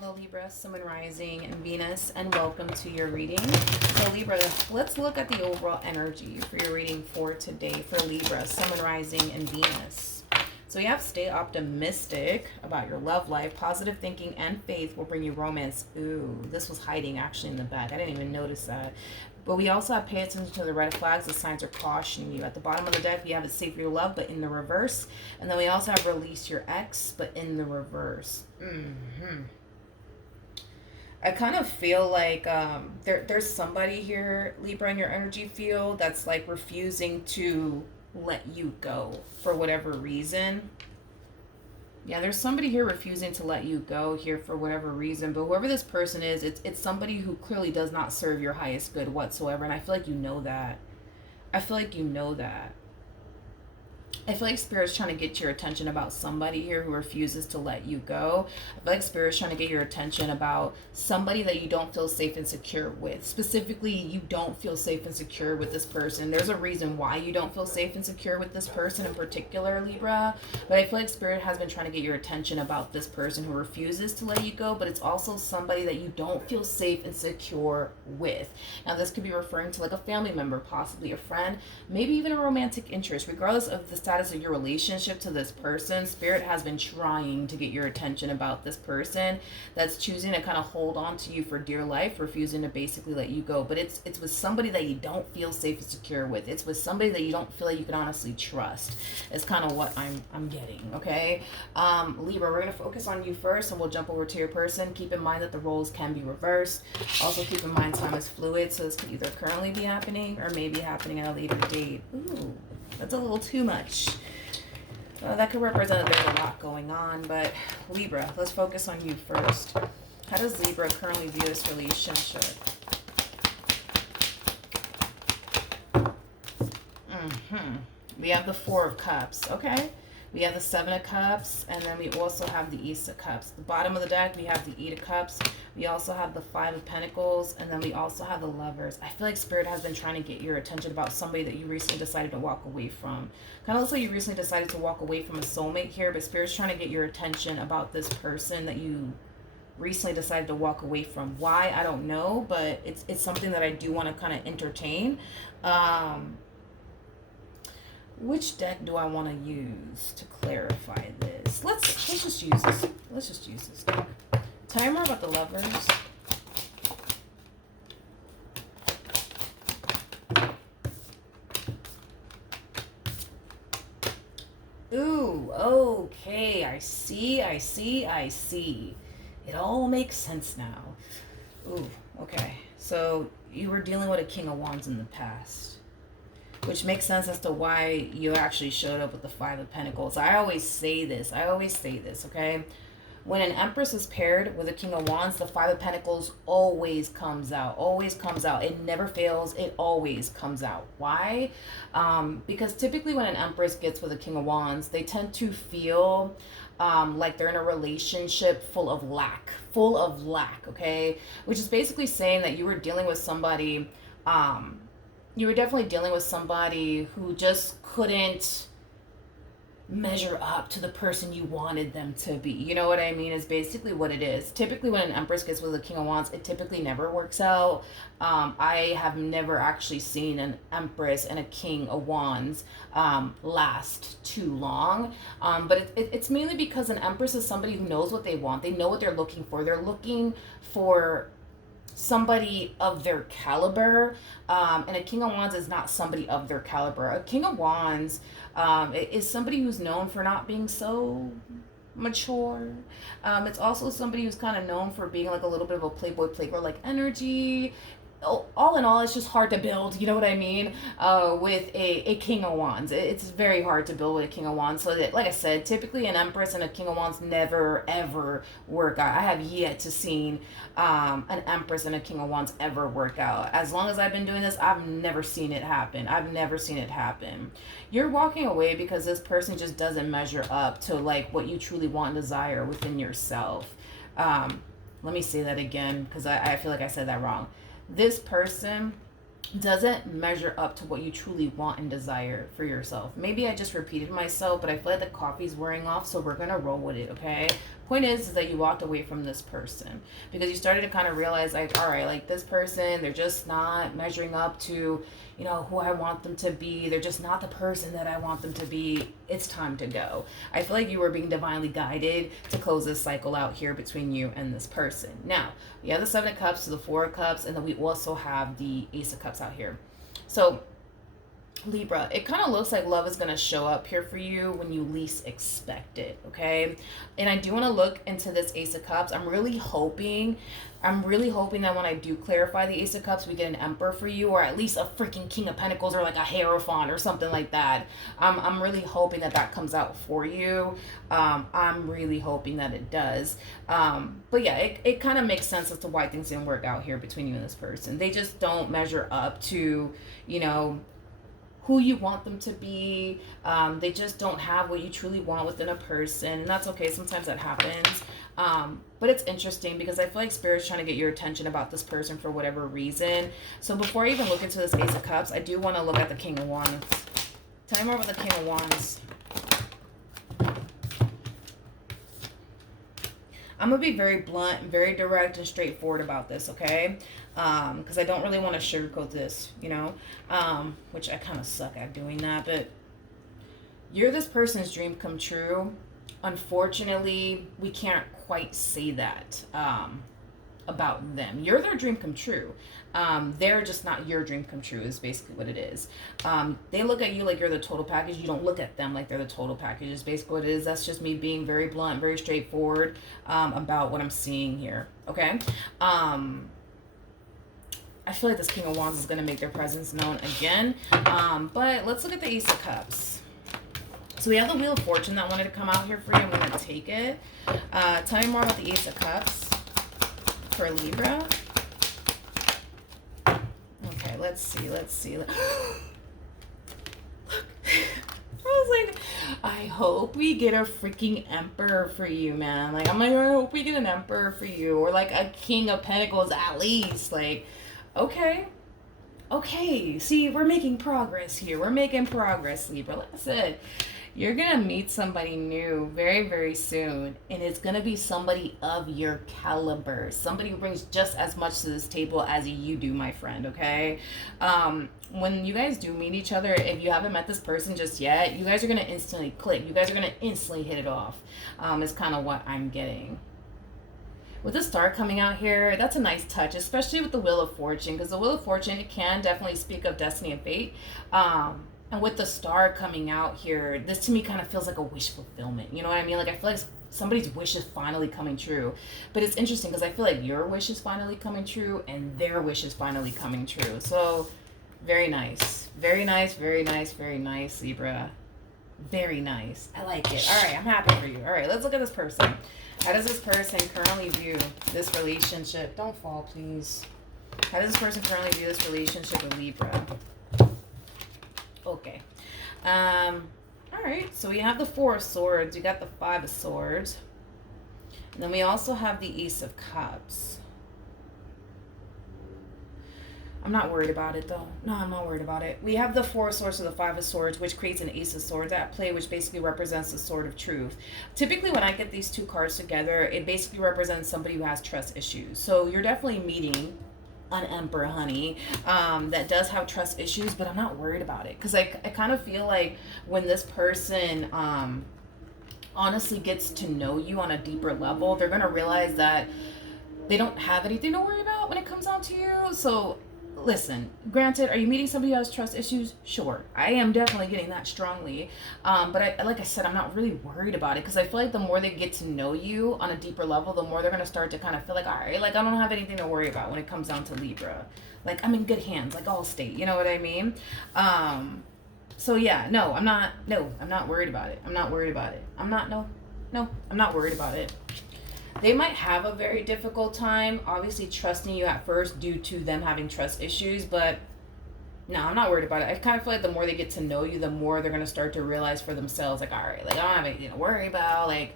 Hello Libra, Sun, Rising, and Venus, and welcome to your reading. So Libra, let's look at the overall energy for your reading for today for Libra, Sun, Rising, and Venus. So you have stay optimistic about your love life. Positive thinking and faith will bring you romance. Ooh, this was hiding actually in the back. I didn't even notice that. But we also have pay attention to the red flags. The signs are cautioning you. At the bottom of the deck, we have it save your love, but in the reverse. And then we also have release your ex, but in the reverse. I kind of feel like there's somebody here, Libra, in your energy field that's like refusing to let you go for whatever reason. Yeah, there's somebody here refusing to let you go here for whatever reason. But whoever this person is, it's somebody who clearly does not serve your highest good whatsoever. And I feel like you know that. I feel like you know that. I feel like Spirit's trying to get your attention about somebody here who refuses to let you go. I feel like Spirit's trying to get your attention about somebody that you don't feel safe and secure with. Specifically, you don't feel safe and secure with this person. There's a reason why you don't feel safe and secure with this person in particular, Libra. But I feel like Spirit has been trying to get your attention about this person who refuses to let you go. But it's also somebody that you don't feel safe and secure with. Now, this could be referring to like a family member, possibly a friend, maybe even a romantic interest. Regardless of the status of your relationship to this person, Spirit has been trying to get your attention about this person that's choosing to kind of hold on to you for dear life, refusing to basically let you go. But it's with somebody that you don't feel safe and secure with. It's with somebody that you don't feel like you can honestly trust. It's kind of what I'm getting, okay? Libra, we're going to focus on you first and we'll jump over to your person. Keep in mind that the roles can be reversed. Also keep in mind time is fluid, so this could either currently be happening or maybe happening at a later date. Ooh, that's a little too much. That could represent that there's a lot going on, but Libra, let's focus on you first. How does Libra currently view this relationship? We have the Four of Cups, okay? We have the Seven of Cups, and then we also have the Ace of Cups. The bottom of the deck, we have the Eight of Cups. We also have the Five of Pentacles, and then we also have the Lovers. I feel like Spirit has been trying to get your attention about somebody that you recently decided to walk away from. Kind of looks like you recently decided to walk away from a soulmate here, but Spirit's trying to get your attention about this person that you recently decided to walk away from. Why? I don't know, but it's something that I do want to kind of entertain. Which deck do I want to use to clarify this? Let's just use this. Let's just use this deck. Tell me more about the Lovers. Ooh, okay. I see. It all makes sense now. Ooh, okay. So you were dealing with a King of Wands in the past, which makes sense as to why you actually showed up with the Five of Pentacles. I always say this, okay? When an Empress is paired with a King of Wands, the Five of Pentacles always comes out. It never fails. It always comes out. Why? Because typically when an Empress gets with a King of Wands, they tend to feel like they're in a relationship full of lack, okay? Which is basically saying that you were dealing with somebody, you were definitely dealing with somebody who just couldn't measure up to the person you wanted them to be. You know what I mean? Is basically what it is. Typically when an Empress gets with a King of Wands, it typically never works out. I have never actually seen an Empress and a King of Wands last too long. But it's mainly because an Empress is somebody who knows what they want. They know what they're looking for. They're looking for somebody of their caliber, and a King of Wands is not somebody of their caliber. A King of Wands is somebody who's known for not being so mature. It's also somebody who's kind of known for being like a little bit of a playgirl like energy. All in all, it's just hard to build, you know what I mean, with a King of Wands. It's very hard to build with a King of Wands. So that, like I said, typically an Empress and a King of Wands never, ever work out. I have yet to seen an Empress and a King of Wands ever work out. As long as I've been doing this, I've never seen it happen. You're walking away because this person just doesn't measure up to like what you truly want and desire within yourself. Let me say that again because I feel like I said that wrong. This person doesn't measure up to what you truly want and desire for yourself. Maybe I just repeated myself, but I feel like the coffee's wearing off, so we're gonna roll with it, okay? Point is that you walked away from this person because you started to kind of realize, like, all right, like this person, they're just not measuring up to, you know, who I want them to be. They're just not the person that I want them to be. It's time to go. I feel like you were being divinely guided to close this cycle out here between you and this person. Now, we have the Seven of Cups to the Four of Cups, and then we also have the Ace of Cups out here. So Libra, it kind of looks like love is going to show up here for you when you least expect it, okay? And I do want to look into this Ace of Cups. I'm really hoping that when I do clarify the Ace of Cups, we get an Emperor for you, or at least a freaking King of Pentacles, or like a Hierophant or something like that. I'm really hoping that that comes out for you. I'm really hoping that it does. But yeah, it kind of makes sense as to why things didn't work out here between you and this person. They just don't measure up to, you know, who you want them to be. They just don't have what you truly want within a person, and that's okay. Sometimes that happens. But it's interesting because I feel like Spirit's trying to get your attention about this person for whatever reason. So before I even look into this Ace of Cups, I do want to look at the King of Wands. Tell me more about the King of Wands. I'm going to be very blunt and very direct and straightforward about this, okay? Because I don't really want to sugarcoat this, you know? Which I kind of suck at doing that, but you're this person's dream come true. Unfortunately, we can't quite say that about them. You're their dream come true. They're just not your dream come true is basically what it is. They look at you like you're the total package. You don't look at them like they're the total package is basically what it is. That's just me being very blunt, very straightforward about what I'm seeing here. Okay? I feel like this King of Wands is going to make their presence known again. But let's look at the Ace of Cups. So we have the Wheel of Fortune that wanted to come out here for you. I'm going to take it. Tell me more about the Ace of Cups for Libra. Okay, let's see. Look. I was like, I hope we get a freaking Emperor for you, man. Like, I'm like, I hope we get an Emperor for you. Or like a King of Pentacles at least. Like, okay. See, we're making progress here. We're making progress, Libra. Like I said, you're going to meet somebody new very, very soon. And it's going to be somebody of your caliber. Somebody who brings just as much to this table as you do, my friend, okay? When you guys do meet each other, if you haven't met this person just yet, you guys are going to instantly click. You guys are going to instantly hit it off. Is kind of what I'm getting. With the Star coming out here, that's a nice touch, especially with the Wheel of Fortune, because the Wheel of Fortune, it can definitely speak of destiny and fate. And with the Star coming out here, this to me kind of feels like a wish fulfillment. You know what I mean? Like, I feel like somebody's wish is finally coming true. But it's interesting because I feel like your wish is finally coming true and their wish is finally coming true. So, very nice. Very nice, very nice, very nice, Libra. Very nice. I like it. All right, I'm happy for you. All right, let's look at this person. How does this person currently view this relationship? Don't fall, please. How does this person currently view this relationship with Libra? Okay. All right, so we have the Four of Swords. We got the Five of Swords. And then we also have the Ace of Cups. I'm not worried about it, though. No, I'm not worried about it. We have the Four of Swords or the Five of Swords, which creates an Ace of Swords at play, which basically represents the Sword of Truth. Typically, when I get these two cards together, it basically represents somebody who has trust issues. So you're definitely meeting an Emperor, honey, that does have trust issues, but I'm not worried about it. Because I kind of feel like when this person honestly gets to know you on a deeper level, they're going to realize that they don't have anything to worry about when it comes down to you. So listen, granted, are you meeting somebody who has trust issues? Sure. I am definitely getting that strongly. But like I said, I'm not really worried about it because I feel like the more they get to know you on a deeper level, the more they're going to start to kind of feel like, all right, like I don't have anything to worry about when it comes down to Libra. Like I'm in good hands, like Allstate, you know what I mean? So yeah, I'm not worried about it. I'm not worried about it. I'm not worried about it. They might have a very difficult time, obviously, trusting you at first due to them having trust issues, but no, I'm not worried about it. I kind of feel like the more they get to know you, the more they're going to start to realize for themselves, like, all right, like, I don't have anything to worry about, like,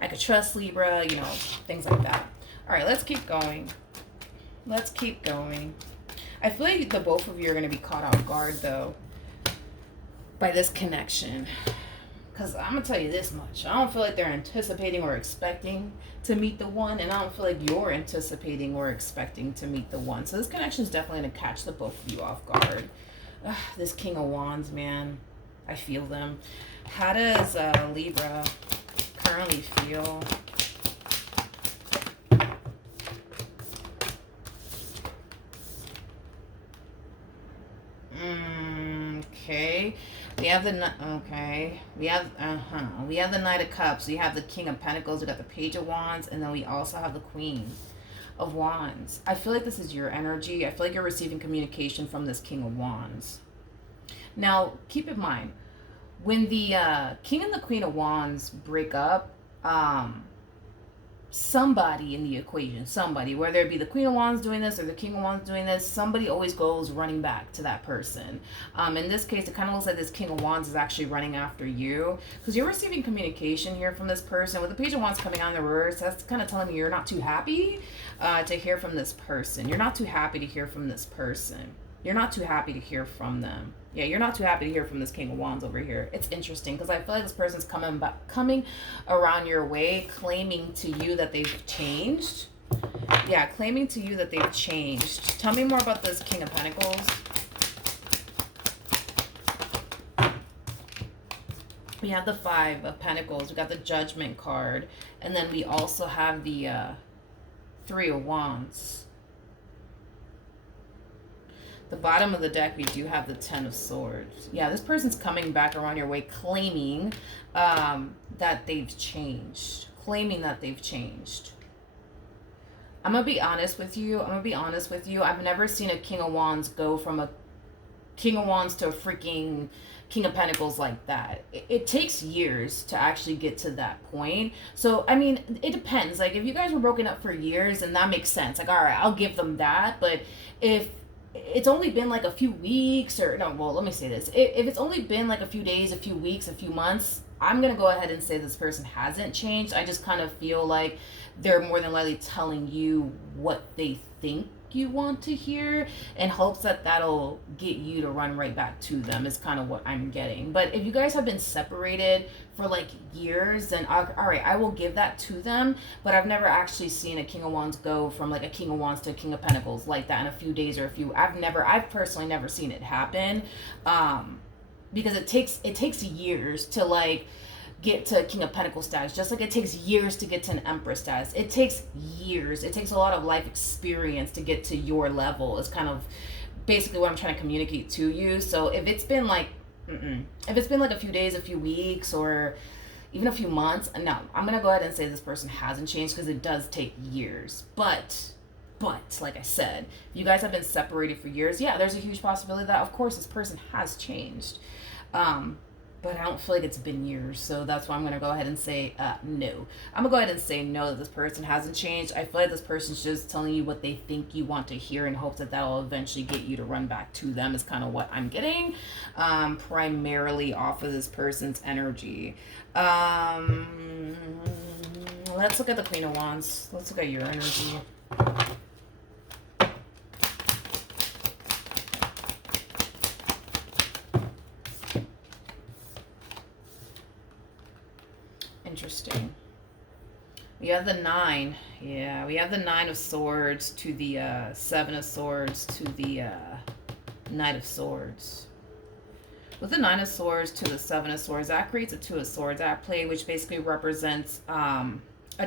I could trust Libra, you know, things like that. All right, let's keep going. I feel like the both of you are going to be caught off guard, though, by this connection. Because I'm going to tell you this much. I don't feel like they're anticipating or expecting to meet the one. And I don't feel like you're anticipating or expecting to meet the one. So this connection is definitely going to catch the both of you off guard. Ugh, this King of Wands, man. I feel them. How does Libra currently feel? Okay. We have the we have the Knight of Cups. We have the King of Pentacles. We got the Page of Wands, and then we also have the Queen of Wands. I feel like this is your energy. I feel like you're receiving communication from this King of Wands. Now, keep in mind, when the King and the Queen of Wands break up, somebody in the equation, somebody, whether it be the Queen of Wands doing this or the King of Wands doing this, somebody always goes running back to that person. In this case, it kind of looks like this King of Wands is actually running after you because you're receiving communication here from this person. With the Page of Wands coming on the reverse, that's kind of telling me you're not too happy to hear from this person. You're not too happy to hear from this person. You're not too happy to hear from them. Yeah, you're not too happy to hear from this King of Wands over here. It's interesting because I feel like this person's coming around your way, claiming to you that they've changed. Yeah, claiming to you that they've changed. Tell me more about this King of Pentacles. We have the Five of Pentacles. We got the Judgment card. And then we also have the Three of Wands. The bottom of the deck, we do have the Ten of Swords. Yeah, this person's coming back around your way claiming that they've changed. Claiming that they've changed. I'm going to be honest with you. I've never seen a King of Wands go from a King of Wands to a freaking King of Pentacles like that. It takes years to actually get to that point. So, I mean, it depends. Like, if you guys were broken up for years, and that makes sense. Like, all right, I'll give them that. But if it's only been like a few weeks or no, well, let me say this. If it's only been like a few days, a few weeks, a few months, I'm going to go ahead and say this person hasn't changed. I just kind of feel like they're more than likely telling you what they think you want to hear in hopes that that'll get you to run right back to them is kind of what I'm getting. But if you guys have been separated for like years, then all right, I will give that to them. But I've never actually seen a King of Wands go from like a King of Wands to a King of Pentacles like that in a few days or a few. I've personally never seen it happen, because it takes years to like get to King of Pentacles status, just like it takes years to get to an Empress status. It takes years. It takes a lot of life experience to get to your level. Is kind of basically what I'm trying to communicate to you. So if it's been like a few days, a few weeks, or even a few months, no, I'm gonna go ahead and say this person hasn't changed because it does take years. But like I said, if you guys have been separated for years, yeah, there's a huge possibility that of course this person has changed. But I don't feel like it's been years, so that's why I'm going to go ahead and say no. I'm going to go ahead and say no, that this person hasn't changed. I feel like this person's just telling you what they think you want to hear in hopes that that'll eventually get you to run back to them is kind of what I'm getting, primarily off of this person's energy. Let's look at the Queen of Wands. Let's look at your energy. Interesting. We have the 9. Yeah, we have the 9 of Swords to the 7 of Swords to the Knight of Swords. With the 9 of Swords to the 7 of Swords, that creates a 2 of Swords at play, which basically represents a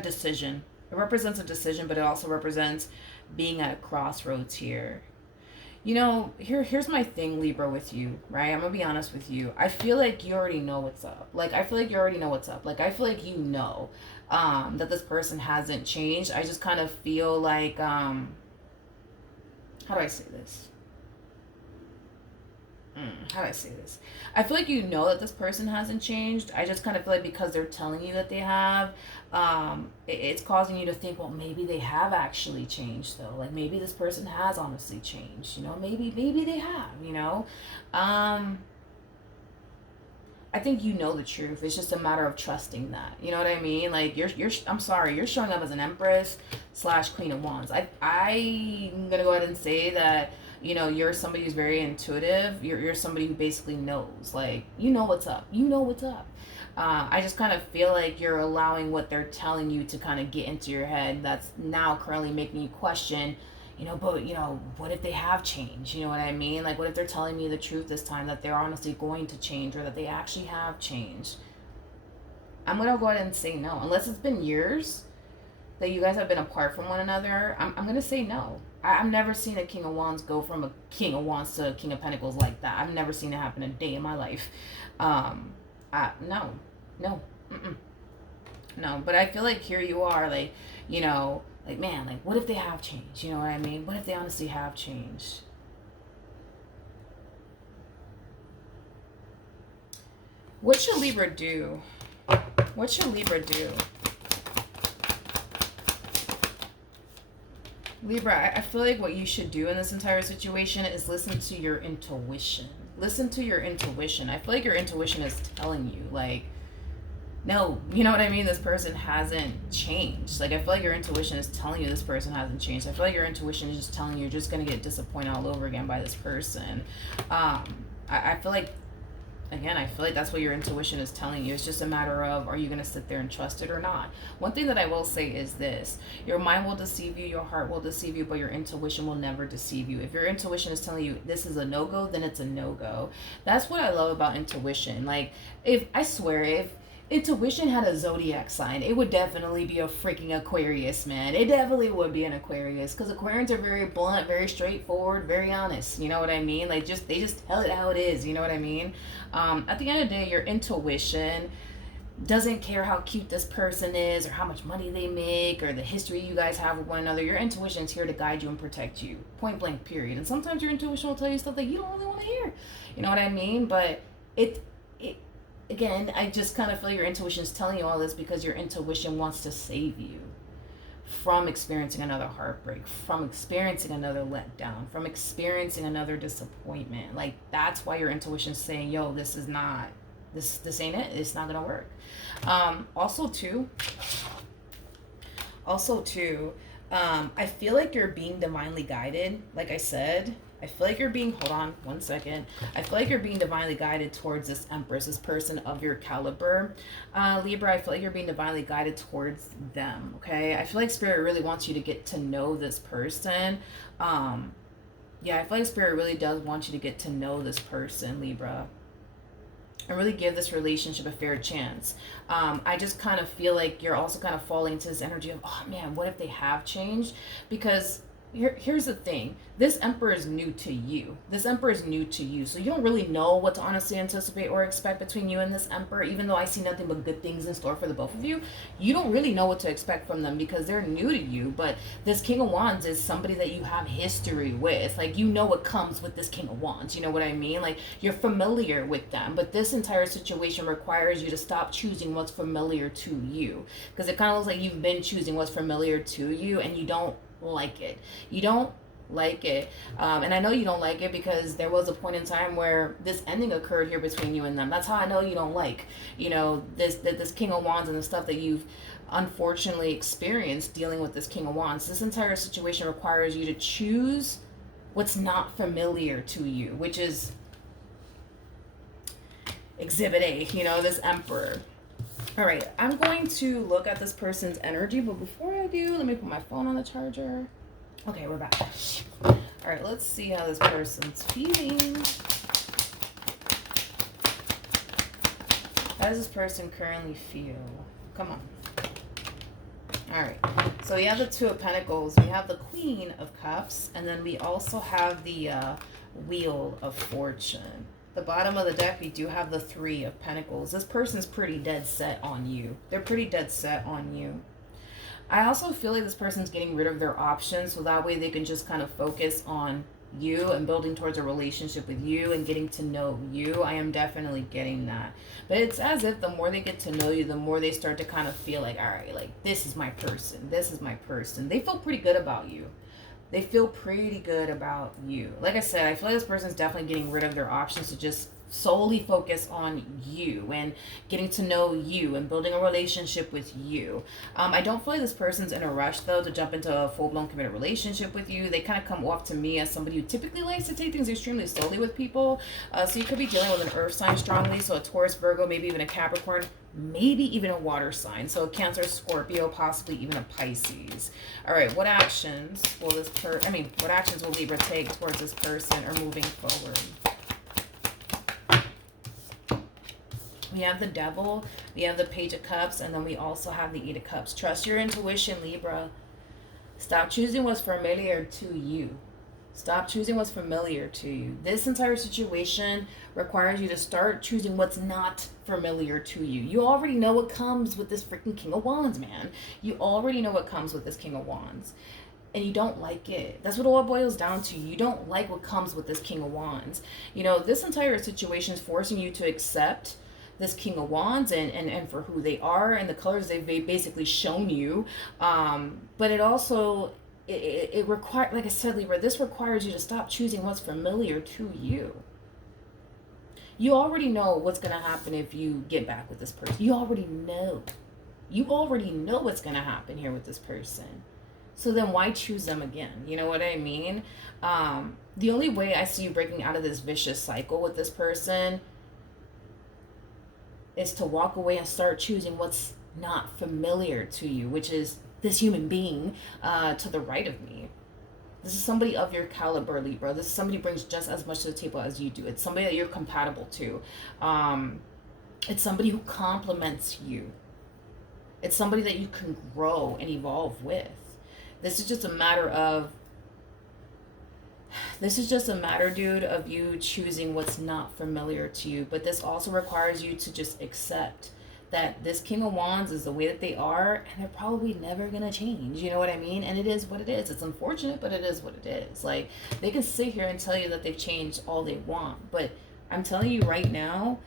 decision. It represents a decision, but it also represents being at a crossroads here. You know, here's my thing, Libra, with you, right? I'm going to be honest with you. I feel like you already know what's up. Like, I feel like you already know what's up. Like, I feel like you know that this person hasn't changed. I just kind of feel like, how do I say this? How do I say this? I feel like you know that this person hasn't changed. I just kind of feel like because they're telling you that they have, it's causing you to think, well, maybe they have actually changed though. Like maybe this person has honestly changed, you know, maybe they have, you know. I think you know the truth. It's just a matter of trusting that. You know what I mean? Like I'm sorry, you're showing up as an Empress / Queen of Wands. I'm gonna go ahead and say that You know, you're somebody who's very intuitive. You're somebody who basically knows, like, you know what's up. You know what's up. I just kind of feel like you're allowing what they're telling you to kind of get into your head. That's now currently making you question, you know, but, you know, what if they have changed? You know what I mean? Like, what if they're telling me the truth this time, that they're honestly going to change, or that they actually have changed? I'm going to go ahead and say no. Unless it's been years that you guys have been apart from one another, I'm going to say no. I've never seen a King of Wands go from a King of Wands to a King of Pentacles like that. I've never seen it happen a day in my life. No. Mm-mm. No, but I feel like here you are, like, you know, like, man, like, what if they have changed? You know what I mean? What if they honestly have changed? What should Libra do? What should Libra do? Libra, I feel like what you should do in this entire situation is listen to your intuition. Listen to your intuition. I feel like your intuition is telling you, like, no, you know what I mean? This person hasn't changed. Like, I feel like your intuition is telling you this person hasn't changed. I feel like your intuition is just telling you you're just going to get disappointed all over again by this person. I feel like, again, I feel like that's what your intuition is telling you. It's just a matter of, are you going to sit there and trust it or not? One thing that I will say is this. Your mind will deceive you, your heart will deceive you, but your intuition will never deceive you. If your intuition is telling you this is a no-go, then it's a no-go. That's what I love about intuition. Like, if intuition had a zodiac sign, it would definitely be a freaking Aquarius, man. It definitely would be an Aquarius, because Aquarians are very blunt, very straightforward, very honest. You know what I mean? Like, they just tell it how it is. You know what I mean? At the end of the day, your intuition doesn't care how cute this person is, or how much money they make, or the history you guys have with one another. Your intuition is here to guide you and protect you. Point blank, period. And sometimes your intuition will tell you stuff that you don't really want to hear. You know what I mean? But again, I just kind of feel your intuition is telling you all this because your intuition wants to save you from experiencing another heartbreak, from experiencing another letdown, from experiencing another disappointment. Like, that's why your intuition is saying, yo, this ain't it. It's not going to work. Also too, I feel like you're being divinely guided. Like I said, I feel like you're being, hold on one second. I feel like you're being divinely guided towards this Empress, this person of your caliber. Libra, I feel like you're being divinely guided towards them, okay? I feel like Spirit really wants you to get to know this person. Yeah, I feel like Spirit really does want you to get to know this person, Libra, and really give this relationship a fair chance. I just kind of feel like you're also kind of falling into this energy of, oh man, what if they have changed? Because here's the thing. This Emperor is new to you. So you don't really know what to honestly anticipate or expect between you and this Emperor. Even though I see nothing but good things in store for the both of you, you don't really know what to expect from them because they're new to you. But this King of Wands is somebody that you have history with. Like, you know what comes with this King of Wands. You know what I mean? Like, you're familiar with them. But this entire situation requires you to stop choosing what's familiar to you. Because it kind of looks like you've been choosing what's familiar to you and you don't like it. You don't like it. And I know you don't like it because there was a point in time where this ending occurred here between you and them. That's how I know you don't like, you know, this King of Wands and the stuff that you've unfortunately experienced dealing with this King of Wands. This entire situation requires you to choose what's not familiar to you, which is Exhibit A, you know, this Emperor. All right, I'm going to look at this person's energy, but before I do, let me put my phone on the charger. Okay, we're back. All right, let's see how this person's feeling. How does this person currently feel? Come on. All right, so we have the Two of Pentacles, we have the Queen of Cups, and then we also have the Wheel of Fortune. The bottom of the deck, we do have the Three of Pentacles. This person's pretty dead set on you. They're pretty dead set on you. I also feel like this person's getting rid of their options so that way they can just kind of focus on you and building towards a relationship with you and getting to know you. I am definitely getting that. But it's as if the more they get to know you, the more they start to kind of feel like, all right, like, this is my person. This is my person. They feel pretty good about you. They feel pretty good about you. Like I said, I feel like this person's definitely getting rid of their options to just solely focus on you and getting to know you and building a relationship with you. I don't feel like this person's in a rush though to jump into a full-blown committed relationship with you. They kind of come off to me as somebody who typically likes to take things extremely slowly with people. So you could be dealing with an earth sign strongly, so a Taurus, Virgo, maybe even a Capricorn, maybe even a water sign, so a Cancer, Scorpio, possibly even a Pisces. All right, what actions will what actions will Libra take towards this person or moving forward? We have the Devil, we have the Page of Cups, and then we also have the Eight of Cups. Trust your intuition, Libra. Stop choosing what's familiar to you. Stop choosing what's familiar to you. This entire situation requires you to start choosing what's not familiar to you. You already know what comes with this freaking King of Wands, man. You already know what comes with this King of Wands. And you don't like it. That's what it all boils down to. You don't like what comes with this King of Wands. You know, this entire situation is forcing you to accept this King of Wands and for who they are and the colors they've basically shown you. But it also, it requires, like I said, Libra, this requires you to stop choosing what's familiar to you. You already know what's going to happen if you get back with this person. You already know. You already know what's going to happen here with this person. So then why choose them again? You know what I mean? The only way I see you breaking out of this vicious cycle with this person is to walk away and start choosing what's not familiar to you, which is this human being to the right of me. This is somebody of your caliber, Libra. This is somebody who brings just as much to the table as you do. It's somebody that you're compatible to. It's somebody who complements you. It's somebody that you can grow and evolve with. This is just a matter, dude, of you choosing what's not familiar to you. But this also requires you to just accept that this King of Wands is the way that they are, and they're probably never going to change. You know what I mean? And it is what it is. It's unfortunate, but it is what it is. Like, they can sit here and tell you that they've changed all they want. But I'm telling you right now,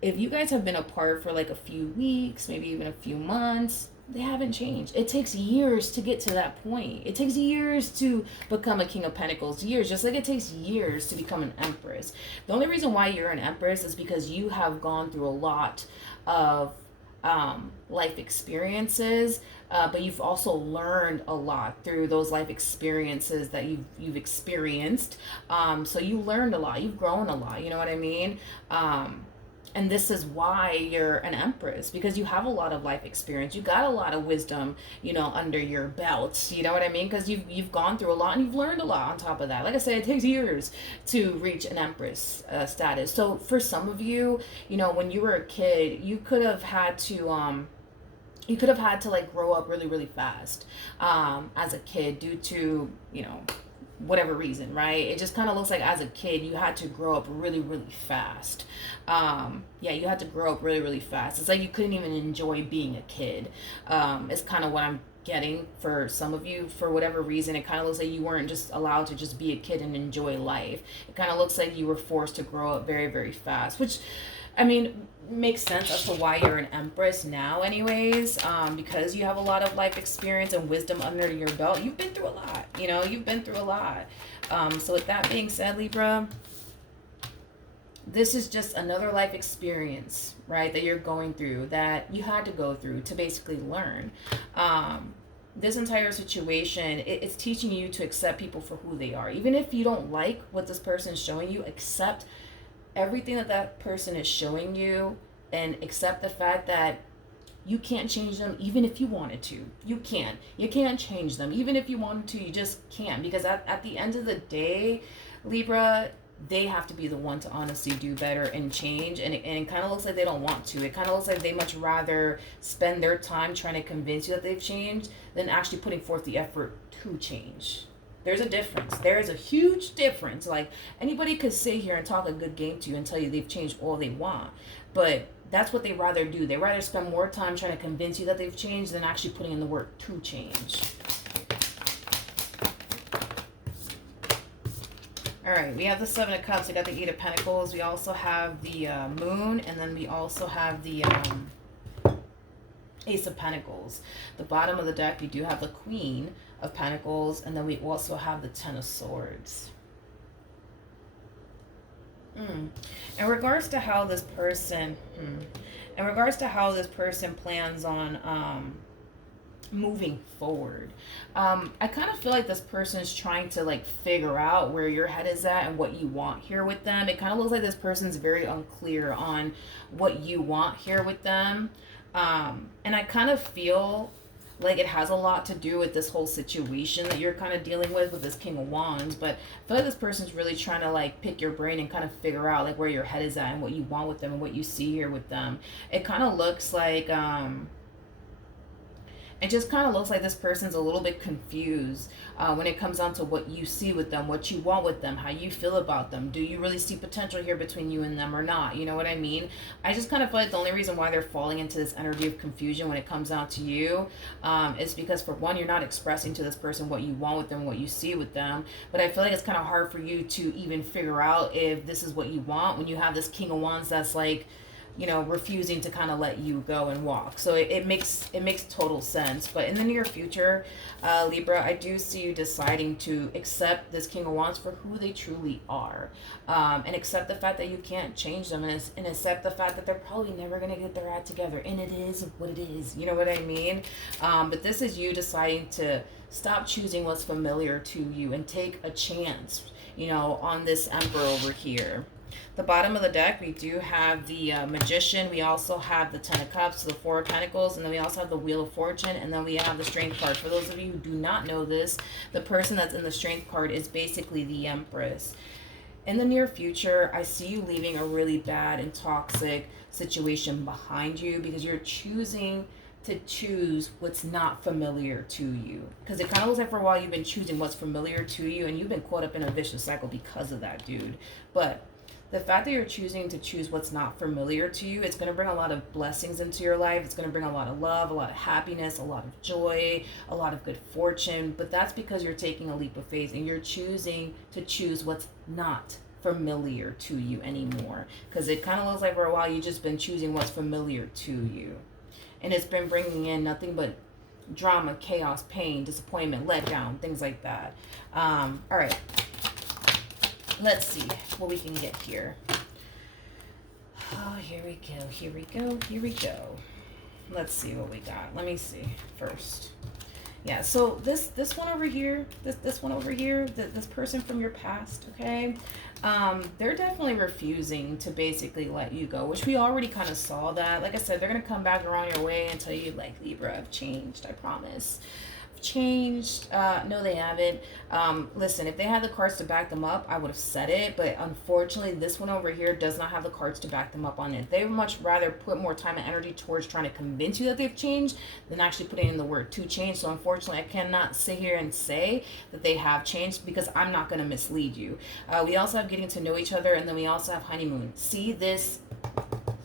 if you guys have been apart for like a few weeks, maybe even a few months, they haven't changed. It takes years to get to that point. It takes years to become a King of Pentacles. Years, just like it takes years to become an Empress. The only reason why you're an Empress is because you have gone through a lot of life experiences, but you've also learned a lot through those life experiences that you've experienced. So you learned a lot. You've grown a lot. You know what I mean? And this is why you're an Empress, because you have a lot of life experience. You got a lot of wisdom, you know, under your belt. You know what I mean? Because you've gone through a lot and you've learned a lot on top of that. Like I said, it takes years to reach an Empress status. So for some of you, you know, when you were a kid, you could have had to like grow up really, really fast as a kid due to, you know, whatever reason, right? It just kind of looks like as a kid you had to grow up really, really fast. You had to grow up really, really fast. It's like you couldn't even enjoy being a kid. It's kind of what I'm getting for some of you. For whatever reason, it kind of looks like you weren't just allowed to just be a kid and enjoy life. It kind of looks like you were forced to grow up very, very fast, which, I mean, makes sense as to why you're an Empress now anyways, because you have a lot of life experience and wisdom under your belt. You've been through a lot, you know, you've been through a lot. So with that being said, Libra, this is just another life experience, right, that you're going through, that you had to go through to basically learn. This entire situation, it's teaching you to accept people for who they are. Even if you don't like what this person is showing you, accept everything that person is showing you, and accept the fact that you can't change them even if you wanted to. You can't change them even if you wanted to. You just can't, because at the end of the day, Libra, they have to be the one to honestly do better and change, and it kind of looks like they don't want to. It kind of looks like they much rather spend their time trying to convince you that they've changed than actually putting forth the effort to change. There's a difference. There is a huge difference. Like, anybody could sit here and talk a good game to you and tell you they've changed all they want, but that's what they rather do. They rather spend more time trying to convince you that they've changed than actually putting in the work to change. All right, we have the Seven of Cups. We got the Eight of Pentacles. We also have the Moon, and then we also have the Ace of Pentacles. The bottom of the deck, we do have the Queen of Pentacles, and then we also have the Ten of Swords. In regards to how this person, in regards to how this person plans on moving forward, I kind of feel like this person is trying to like figure out where your head is at and what you want here with them. It kind of looks like this person's very unclear on what you want here with them. And I kind of feel like it has a lot to do with this whole situation that you're kind of dealing with this King of Wands. But I feel like this person's really trying to like pick your brain and kind of figure out like where your head is at and what you want with them and what you see here with them. It kind of looks like it just kind of looks like this person's a little bit confused when it comes down to what you see with them, what you want with them, how you feel about them. Do you really see potential here between you and them or not? You know what I mean? I just kind of feel like the only reason why they're falling into this energy of confusion when it comes down to you is because, for one, you're not expressing to this person what you want with them, what you see with them. But I feel like it's kind of hard for you to even figure out if this is what you want when you have this King of Wands that's like, you know, refusing to kind of let you go and walk. So it makes total sense. But in the near future, Libra, I do see you deciding to accept this King of Wands for who they truly are, and accept the fact that you can't change them, and accept the fact that they're probably never going to get their act together, and it is what it is. You know what I mean? But this is you deciding to stop choosing what's familiar to you and take a chance, you know, on this Emperor over here. The bottom of the deck, we do have the Magician. We also have the Ten of Cups, the Four of Pentacles, and then we also have the Wheel of Fortune, and then we have the Strength card. For those of you who do not know this, the person that's in the Strength card is basically the Empress. In the near future, I see you leaving a really bad and toxic situation behind you because you're choosing to choose what's not familiar to you. Because it kind of looks like for a while you've been choosing what's familiar to you, and you've been caught up in a vicious cycle because of that, dude. But the fact that you're choosing to choose what's not familiar to you, it's going to bring a lot of blessings into your life. It's going to bring a lot of love, a lot of happiness, a lot of joy, a lot of good fortune. But that's because you're taking a leap of faith and you're choosing to choose what's not familiar to you anymore. Because it kind of looks like for a while you've just been choosing what's familiar to you. And it's been bringing in nothing but drama, chaos, pain, disappointment, letdown, things like that. All right. Let's see what we can get here. Oh, here we go, here we go, here we go. Let's see what we got. Let me see first. Yeah, so this one over here, this one over here, this person from your past, okay? They're definitely refusing to basically let you go, which we already kind of saw that. Like I said, they're going to come back around your way and tell you, like, Libra, I've changed, I promise. Changed. No, they haven't. Listen, if they had the cards to back them up, I would have said it, but unfortunately this one over here does not have the cards to back them up on it. They would much rather put more time and energy towards trying to convince you that they've changed than actually putting in the word to change. So unfortunately I cannot sit here and say that they have changed because I'm not going to mislead you. We also have getting to know each other, and then we also have honeymoon. See this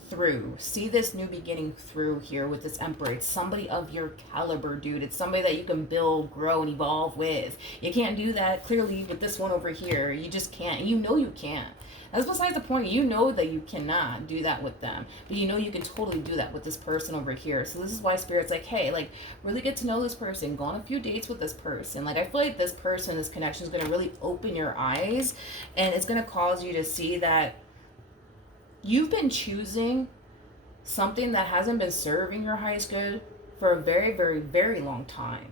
through. See this new beginning through here with this Emperor. It's somebody of your caliber, dude. It's somebody that you can build, grow, and evolve with. You can't do that clearly with this one over here. You just can't. You know you can't. That's besides the point. You know that you cannot do that with them, but you know you can totally do that with this person over here. So this is why Spirit's like, hey, like, really get to know this person. Go on a few dates with this person. Like, I feel like this person, this connection is going to really open your eyes, and it's going to cause you to see that you've been choosing something that hasn't been serving your highest good for a very, very, very long time.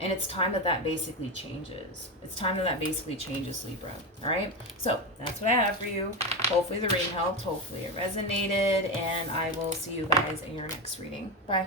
And it's time that that basically changes. It's time that that basically changes, Libra. All right? So that's what I have for you. Hopefully the reading helped. Hopefully it resonated. And I will see you guys in your next reading. Bye.